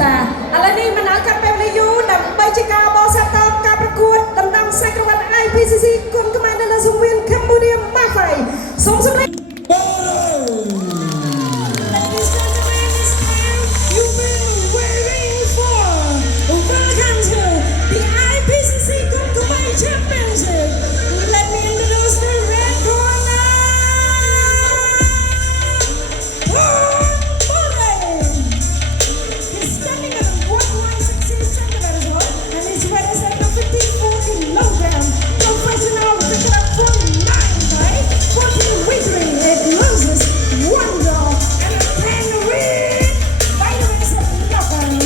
จ้าอะไรนี่มันเอาการเป็นนายยูดับใบจิกาบอสตอการประกวดดำดำไซกรวัน IPCC กุนกมาในละสมเวียนแคมบูเดียมมาไฟสมสำเร็จ Ladies and gentlemen, it's time you've been waiting for. Welcome to the IPCC กุนกมา Championship. Let me introduce the red corner. He's standing at 1.16 centimeters long, and his weight is at 54 kilograms. Professional pickup from 9-5, 14 victory. It loses 1 draw and a 10 win. By the way, it's a knockout.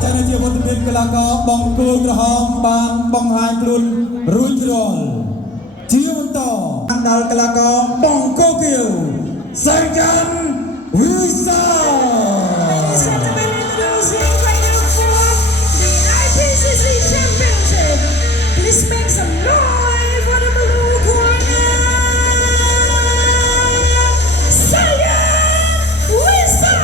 เจ้าหน้าที่บนดินกลากบองกูกระหองบานบองหายกลุนรุ่ยรอลเจียวต่ออันดัลกลากบองกูกิวใส่กันวิซา Ladies and gentlemen, introducing right now for the IPCC Championship. Please make some noise for the blue corner. Saya Wisa.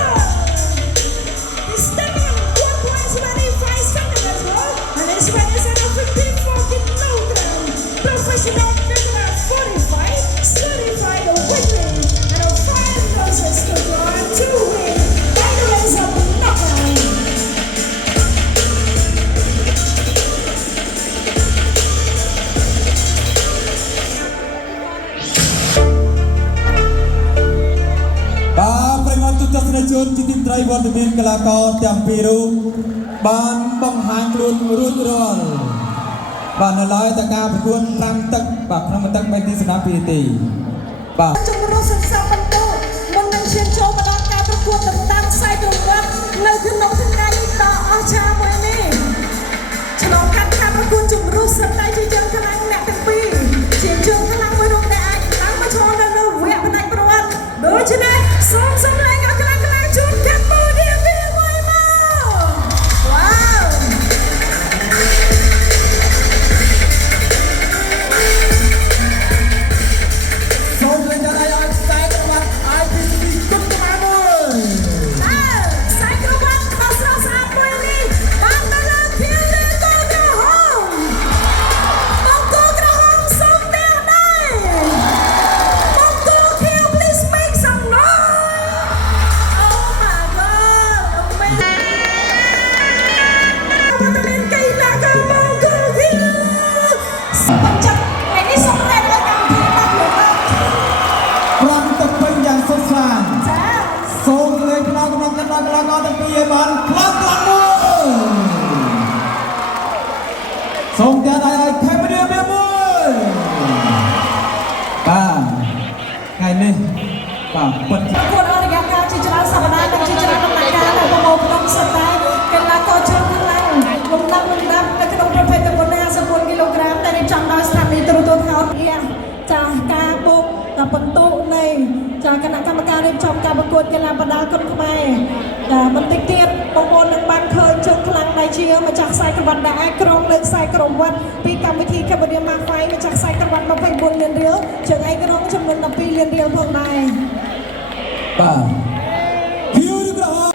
He's standing at 1.25 centimeters long, and his weight is at 54 kilograms. Professional figure 45, 35 victory, and a 5 losses to draw and 2 win. By the way, it's a knockout. ประงอนตุตัสนชนที่ทีมไตรบอลดินกลากទាំងពីររូបបានបង្ហាញខ្លួនរួចរាល់បាននៅឡើយតែការប្រកួត5ទឹកបាទក្នុងទឹក3ទីសម្រាប់2នាទីបាទ ជំរុញសិក្សាបន្តមុននឹងឈានចូលមកដល់ការប្រកួតដណ្ដើមខ្សែក្រវ៉ាត់នៅក្នុងថ្ងៃដ៏អស្ចារ្យមួយនេះឆ្លងកាត់ការប្រកួតជំរុញសិក្សាជាជើងខ្លាំងអ្នកទាំងពីរជាជើងខ្លាំងមួយរូបដែលអាចឡើងមកឈរនៅលើវគ្គផ្នែកប្រវត្តិដូច្នេះសូមសម្លេងឲ្យខ្លាំងជូនកម្ពុជាពីមួយមកវ៉ាវ សូមលេងដល់ឲ្យខ្សែក្រវ៉ាត់ IPCC គុណកម្មាមួយ ខ្សែក្រវ៉ាត់ដ៏ស្រស់ស្អាតមួយនេះបានទៅលើខៀវលើកូនក្រហមបង្គោលក្រហមសូមទាំងដែរបង្គោលខៀវ please make some noise oh my god amazing มันเป็นកីឡាករបង្គោលខៀវបញ្ចប់ថ្ងៃនេះសូមតែឲ្យកម្មវិធីបានលើកឡើង 5ទឹកពេញយ៉ាងសុខសាន្ត ចា សូមលេងផ្ដល់កម្លាំងចិត្តដល់កីឡាករទាំងពីរឲ្យបានខ្លាំងមួយសូមទាំងឲ្យខេមរៀបមួយបាទថ្ងៃនេះបាទពិត ប្រកួតអរិយកាលជាច្រើនសប្តាហ៍និងជាច្រើនដំណាក់កាលនៅប្រមូលផ្ដុំសិតតែកីឡាករជើងខ្លាំងលំដាប់នៅក្នុងប្រភេទទាំង54គីឡូក្រាមដែលរៀបចំដោយស្ថានីយ៍ទូរទស្សន៍ខោចាការបូកដល់បន្ទុកនៃចាគណៈកម្មការរៀបចំការប្រកួតកីឡាបដាល់គុនខ្មែរចាបន្តិចទៀតបងប្អូននឹងបានឃើញជើងខ្លាំងដែលជាម្ចាស់ខ្សែក្រវ៉ាត់ដែលអាចក្រុងលើខ្សែក្រវ៉ាត់ពីកម្មវិធី Cambodia Mark Fight ម្ចាស់ខ្សែក្រវ៉ាត់24លានរៀលជើងឯកក្រុងចំនួន12លានរៀលផងដែរ បាទភីវក្រហម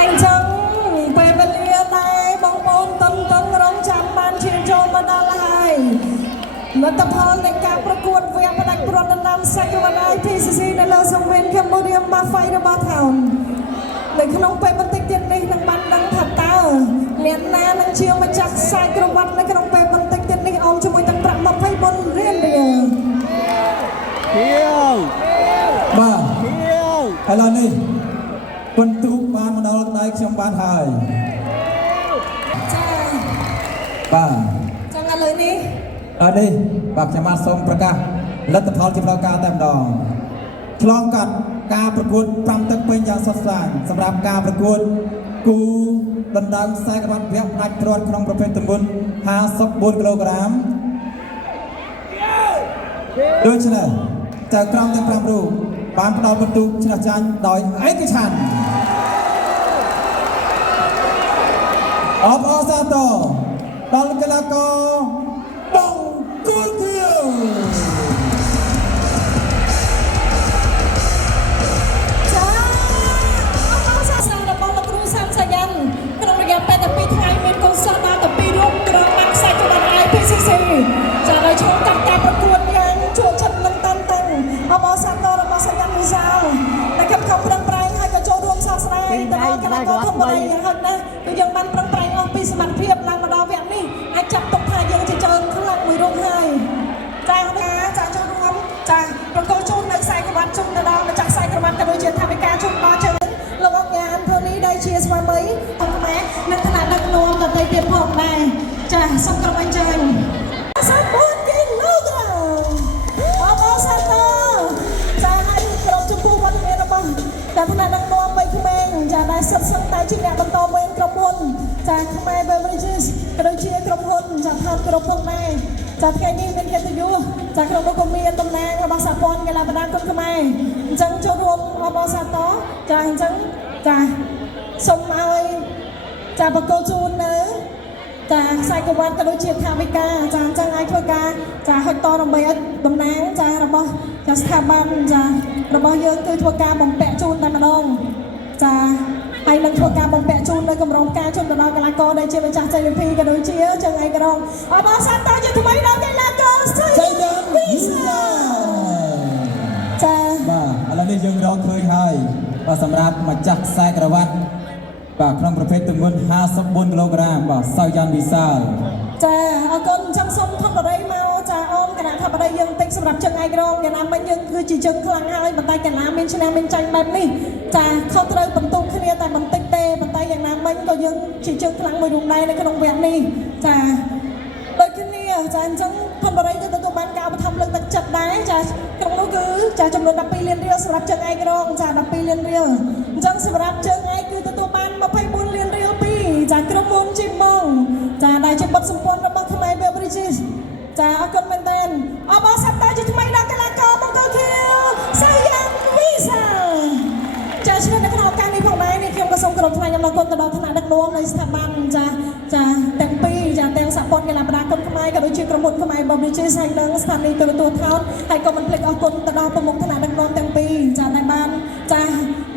អញ្ចឹងពេលវេលាដែរបងប្អូនតឹងរងចាំបានឈានចូលមកដល់ហើយលទ្ធផលនៃការប្រកួតវគ្គផ្ដាច់ព្រាត់ដណ្ដើមខ្សែក្រវ៉ាត់ IPCC នៅលើសង្វៀន Cambodia Mark Fight របស់ថោននៅក្នុងពេលបន្តិចទៀតនេះនឹងបានដឹងថាតើអ្នកណានឹងជាម្ចាស់ខ្សែក្រវ៉ាត់នៅក្នុងពេលបន្តិចទៀតនេះអមជាមួយទឹកប្រាក់24រៀលរៀល បាទឥឡូវនេះពិន្ទុបានមកដល់ដៃខ្ញុំបានហើយ ចា បាទ ចឹងឥឡូវនេះ នេះបាទខ្ញុំបានសូមប្រកាសលទ្ធផលជាផ្លូវការតែម្ដងឆ្លងកាត់ការប្រកួត5ទឹកពេញយ៉ាងសុខសាន្តសម្រាប់ការប្រកួតគូដណ្ដើមខ្សែក្រវ៉ាត់វគ្គផ្ដាច់ព្រាត់ក្នុងប្រភេទទម្ងន់54គីឡូក្រាមដូច្នេះចៅក្រមទាំង5រូបបានផ្ដល់បន្ទុកឆ្នះចាញ់ដោយឯកច្ឆន្ទ អបអរសាទរដល់កីឡាករបង្គោលខៀវ ចាអបអរសាទររបស់លោកគ្រូសាមសាយ៉ាន់ក្នុងរយៈពេល12ថ្ងៃមានកូនសិស្សដល់12រូបក្រុមបាក់ខ្សែក្បាច់ IPCC ចាដោយឆ្លងកាត់ការប្រកួតយ៉ាងជក់ចិត្តនិងតានតឹងអបអរសាទររបស់សាយ៉ាន់វិសាលដែលខិតខំប្រឹងប្រែងហើយក៏ចូលរួមសោកស្ដាយទៅដល់កីឡាករធម្មតាយ៉ាងហោចណាស់គឺយើងបានប្រឹងប្រែងអស់ពីសមត្ថភាពឡើងមកដល់វគ្គនេះអាចចាប់ទុកថាយើងជាច្រើនខ្លាំងមួយរូបហើយចាចូលរួមចាប្រកបជូននៅខ្សែក្បាច់ជូនទៅដល់ម្ចាស់ខ្សែក្បាច់ក៏ដូចជាថាវិការជូនដល់ជើងលោកអង្គញានធ្វើនេះដែលជាស្វាមីអង្គម៉ែនិងថ្នាក់ដឹកនាំដទៃទៀតផងដែរចាសូមក្រុមអញ្ជើញ4គីឡូក្រាមអបអរសាទរចាឲ្យក្រុមចំពោះវត្តមានរបស់តែថ្នាក់ដឹកនាំបីក្មេងចាដែលសិតសឹងតែជាអ្នកបន្តវេនក្រុមហ៊ុនចាខ្មែរ Beverages ក៏ដូចជាក្រុមហ៊ុនចាថតគ្រប់ផងដែរចាថ្ងៃនេះមានកិត្តិយសចាក្រុមនោះក៏មានតំណាងរបស់សហព័ន្ធកីឡាបណ្ដាគុណខ្មែរអញ្ចឹងចូលរួមអបអរសាទរចាអញ្ចឹងចាសូមឲ្យចាបកគោជូននៅចាខ្សែក្បាច់ក៏ដូចជាថាវិការចាអញ្ចឹងឲ្យធ្វើការចាហុចតដើម្បីឲ្យតំណាងចារបស់ចាស្ថាប័នចារបស់យើងគឺធ្វើការបំពាក់ជូនតែម្ដងចាហើយនឹងធ្វើការបំពាក់ជូននៅកម្រងការជូនទៅដល់កីឡាករដែលជាម្ចាស់ JVP ក៏ដូចជាជើងឯកក្រុងអបអរសាទរជាថ្មីដល់កីឡាករស្រីវិសាចាបាទឥឡូវនេះយើងរកឃើញហើយបាទសម្រាប់ម្ចាស់ខ្សែក្រវ៉ាត់បាទក្នុងប្រភេទទម្ងន់54គីឡូក្រាមបាទសៅយ៉ាន់វិសាលចាអរគុណចង់សុំថតបរិយមកចាអូនគណៈថតបរិយយើងតិចសម្រាប់ជើងឯករងកណាមិញយើងគឺជាជើងខ្លាំងហើយប៉ុន្តែកណាមានឆ្នាំមានចាញ់បែបនេះចាខុសត្រូវបន្ទុកគ្នាតែបន្តិចទេប៉ុន្តែយ៉ាងណាមិញក៏យើងជាជើងខ្លាំងមួយរូបដែរនៅក្នុងវគ្គនេះចាដូចគ្នាចាអញ្ចឹងថតបរិយគឺទទួលបានការឧបត្ថម្ភលើកទឹកចិត្តដែរចាក្នុងនោះគឺចាចំនួន12លានរៀលសម្រាប់ជើងឯករងចា12លានរៀលអញ្ចឹងសម្រាប់ជើងឯកគឺទទួលបាន24លានរៀលពីចាក្រុមហ៊ុនជីម៉ងចាដែលជាបុតសម្ព័ន្ធរបស់ខ្មែរ Beverages ចាអរគុណមែនទែនអបអរសាទរជាថ្មីដល់កីឡាករបង្គោលខៀវសាយ៉ាន់វិសាលចាឆ្លៀតនៅក្នុងឱកាសនេះផងដែរនេះខ្ញុំក៏សូមគោរពថ្លែងអំណរគុណទៅដល់ថ្នាក់ដឹកនាំនៃស្ថាប័នចាទាំងពីរចាទាំងសហព័ន្ធកីឡាបណ្ដាគុណខ្មែរក៏ដូចជាក្រុមហ៊ុនខ្មែរ Beverages ហើយនិងស្ថានីយទូរទស្សន៍ថោនហើយក៏មិនភ្លេចអរគុណទៅដល់ប្រមុខថ្នាក់ដឹកនាំទាំងពីរចាដែលបានចា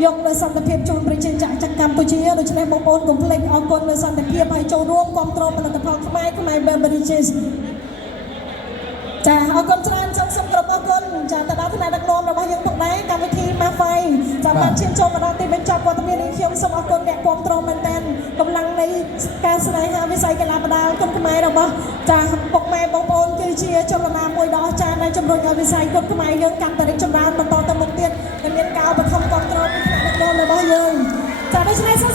យកនូវសន្តិភាពជូនប្រជាជនចក្រកម្ពុជាដូច្នេះបងប្អូនកុំភ្លេចអរគុណនូវសន្តិភាពហើយចូលរួមគាំទ្រផលិតផលខ្មែរ Beverages ចាអរគុណច្រើនសូមគ្រប់អរគុណចាទៅដល់ថ្នាក់ដឹកនាំរបស់យើងផងដែរកម្មវិធី Mafai ចាំបានឈានចូលមកដល់ទីបញ្ចប់វត្តមាននេះខ្ញុំសូមអរគុណអ្នកគាំទ្រមែនទែនកម្លាំងនៃការស្នេហាវិស័យកីឡាបណ្ដាលគុណខ្មែររបស់ចាពុកម៉ែបងប្អូនគឺជាចលនាមួយដ៏អស្ចារ្យដែលជំរុញឲ្យវិស័យគុណខ្មែរយើងកាន់តែរីកចម្រើនបន្តទៅមុខទៀតដែលមានការឧបត្ថម្ភគាំទ្រពីថ្នាក់ដឹកនាំរបស់យើងចាដូច្នេះសូម